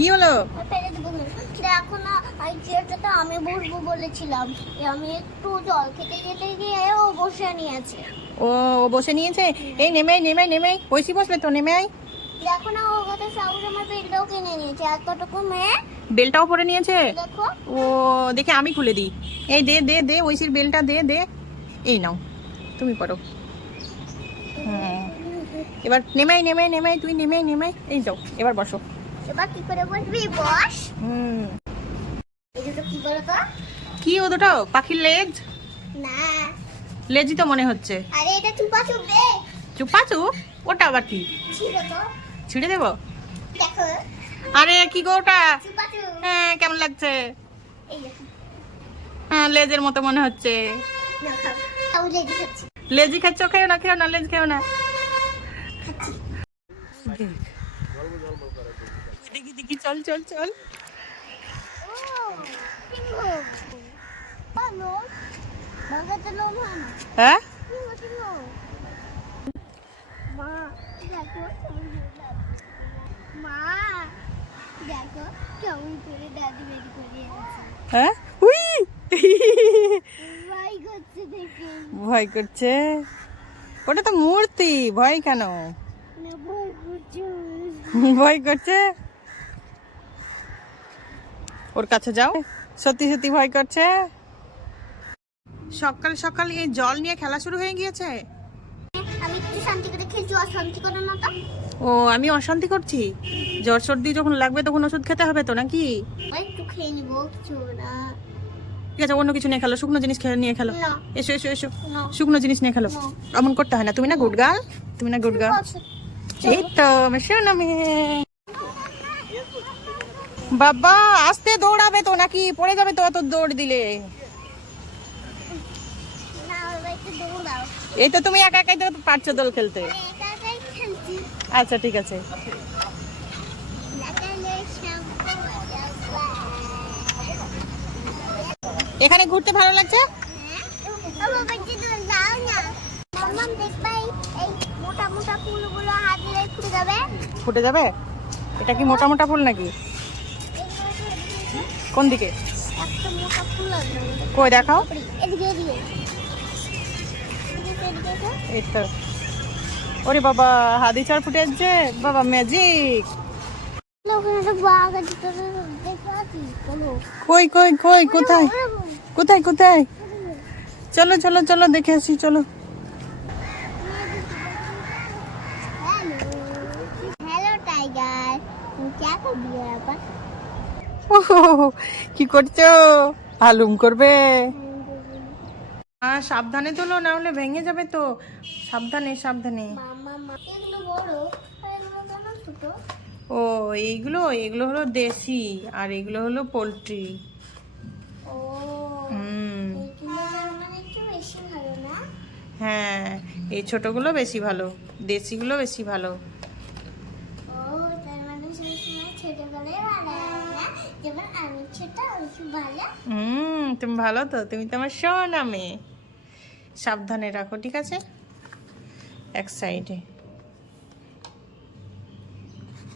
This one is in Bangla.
কি হলো? দেখো না আমি বসবো বলেছিলাম। আমি একটু জল খেতে যেতে গিয়ে ও বসে নিয়েছে। ও ও বসে নিয়েছে? এই নেমে নেমে নেমে। বসবে তো নেমে আয়। দেখো না ও কত সবুজ আমার বেলটাও কিনে নিয়েছে। এতটুকু মেয়ে বেলটাও পরে নিয়েছে? দেখো। ও দেখে আমি খুলে দিই। এই দে দে দে ঐশীর বেলটা দে দে। এই নাও তুমি পড়ো হ্যাঁ। এবার নেমাই নেমাই নেমাই তুই নেমাই নেমাই এই যাও এবার বসো। এবার কি করে বসবি বস। হুম। এই কি বলো কি ও দুটো? পাখির লেজ? না। লেজই তো মনে হচ্ছে। আরে এটা চুপা চুপ রে। চুপা চুপ? ওটা আবার কি? তো ছিঁড়ে দেবো? দেখো। আরে কি গো ওটা? চুপা চুপ। হ্যাঁ কেমন লাগছে? এই হ্যাঁ লেজের মতো মনে হচ্ছে। না খাও। খাও লেগে খাচ্ছি। লেজি খাচ্ছ? খেও না খেও না লেজ খেও না। খাচ্ছি। দেখি দেখি চল চল চল। হ্যাঁ? হ্যাঁ? উই! ভয় করছে। ওটা তো মূর্তি ভয় কেন? ভয় করছে। ভয় করছে? ওর কাছে যাও। সত্যি সত্যি ভয় করছে। সকাল সকাল এই জল নিয়ে খেলা শুরু হয়ে গিয়েছে। আমি একটু শান্তি করে খেলছি অশান্তি করে না তো। ও আমি অশান্তি করছি? জ্বর সর্দি যখন লাগবে তখন ওষুধ খেতে হবে তো নাকি? ওই একটু খেয়ে নিবো কিছু না। ঠিক আছে অন্য কিছু নিয়ে খেলো শুকনো জিনিস খেয়ে নিয়ে খেলো। এসো এসো এসো। শুকনো জিনিস নিয়ে খেলো। এমন করতে হয় না। তুমি না গুড গার্ল? তুমি না গুড গার্ল? এই তো মেয়ে বাবা আস্তে দৌড়াবে তো নাকি? পড়ে যাবে তো অত দৌড় দিলে। এই তো তুমি একা একাই তো পারছ দোল খেলতে। আচ্ছা ঠিক আছে। এখানে ঘুরতে ভালো লাগছে? যাবে। ফুটে যাবে? এটা কি মোটা মোটা ফুল নাকি? কোন দিকে একটা মোটা ফুল আছে কই দেখাও এদিকে এদিকে এদিকে এদিকে এসো। এই তো ওরে বাবা হাদি চার ফুটে যাচ্ছে বাবা ম্যাজিক ওখানে একটা বাঘ আছে তোর দেখতে পাচ্ছিস চলো কই কই কই কোথায় কোথায় কোথায় চলো চলো চলো দেখে আসি চলো हेलो हेलो टाइगर तुम क्या कर दिया यहाँ पर ওহো, কি করছ? হালুম করবে? আর সাবধানে তোলো না হলে ভেঙে যাবে তো। সাবধানে সাবধানে। মামা মা এগুলো বড় আর এগুলো কেন ছোট। ও এইগুলো এগুলো হলো দেশি আর এগুলো হলো পোলট্রি। ও হুম। এইগুলো মানে একটু বেশি ভালো না? হ্যাঁ এই ছোটগুলো বেশি ভালো দেশিগুলো বেশি ভালো ও তার মানে সেই সময় ছোট করে ভালো না যেমন আমি ছোট ওই কি ভালো হুম, তুমি ভালো তো? তুমি তো আমার শোন মেয়ে। সাবধানে রাখো, ঠিক আছে? এক সাইডে